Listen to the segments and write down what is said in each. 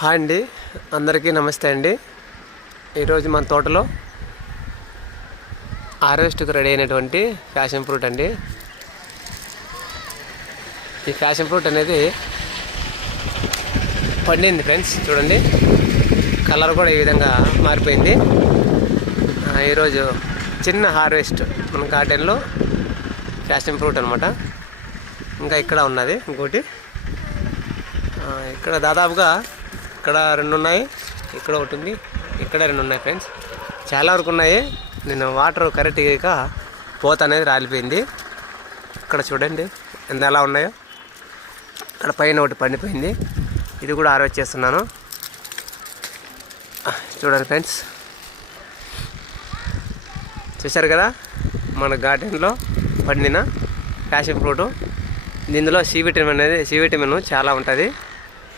Hi అండి, అందరికీ నమస్తే అండి. ఈరోజు మన తోటలో హార్వెస్ట్కి రెడీ అయినటువంటి ఫ్యాషన్ ఫ్రూట్ అండి. ఈ ఫ్యాషన్ ఫ్రూట్ అనేది పండింది ఫ్రెండ్స్. చూడండి, కలర్ కూడా ఈ విధంగా మారిపోయింది. ఈరోజు చిన్న హార్వెస్ట్ మన గార్డెన్లో ఫ్యాషన్ ఫ్రూట్ అనమాట. ఇంకా ఇక్కడ ఉన్నది ఇంకోటి. ఇక్కడ దాదాపుగా ఇక్కడ 2 ఉన్నాయి, ఇక్కడ ఒకటి ఉంది, ఇక్కడ 2 ఉన్నాయి ఫ్రెండ్స్. చాలా వరకు ఉన్నాయి. నేను వాటర్ కరెక్ట్గా పోత అనేది రాలిపోయింది. ఇక్కడ చూడండి ఎలా ఉన్నాయో. ఇక్కడ పైన ఒకటి పండిపోయింది, ఇది కూడా హార్వెస్ట్ చేస్తున్నాను. చూడండి ఫ్రెండ్స్, చూశారు కదా మన గార్డెన్లో పండిన ప్యాషన్ ఫ్రూటు. దీనిలో సి విటమిన్ చాలా ఉంటుంది.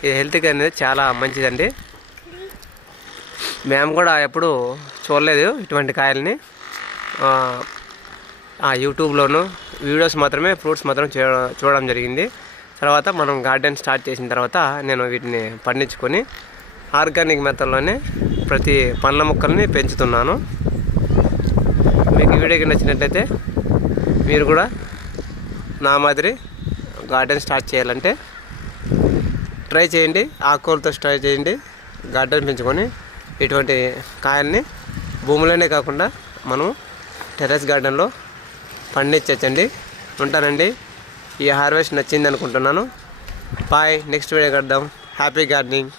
ఇది హెల్త్కి అనేది చాలా మంచిదండి. మేము కూడా ఎప్పుడు చూడలేదు ఇటువంటి కాయల్ని. యూట్యూబ్లోను వీడియోస్ మాత్రమే, ఫ్రూట్స్ మాత్రం చూడడం జరిగింది. తర్వాత మనం గార్డెన్ స్టార్ట్ చేసిన తర్వాత నేను వీటిని పండించుకొని ఆర్గానిక్ మెథడ్లోనే ప్రతి పండ్ల మొక్కల్ని పెంచుతున్నాను. మీకు ఈ వీడియోకి నచ్చినట్లయితే మీరు కూడా నా మాదిరి గార్డెన్ స్టార్ట్ చేయాలంటే ట్రై చేయండి. ఆకుకూరలతో ట్రై చేయండి. గార్డెన్ పెంచుకొని ఇటువంటి కాయల్ని భూమిలోనే కాకుండా మనం టెర్రస్ గార్డెన్లో పండించండి. ఉంటానండి. ఈ హార్వెస్ట్ నచ్చింది అనుకుంటున్నాను. బాయ్. నెక్స్ట్ వీడియో కడదాం. Happy gardening.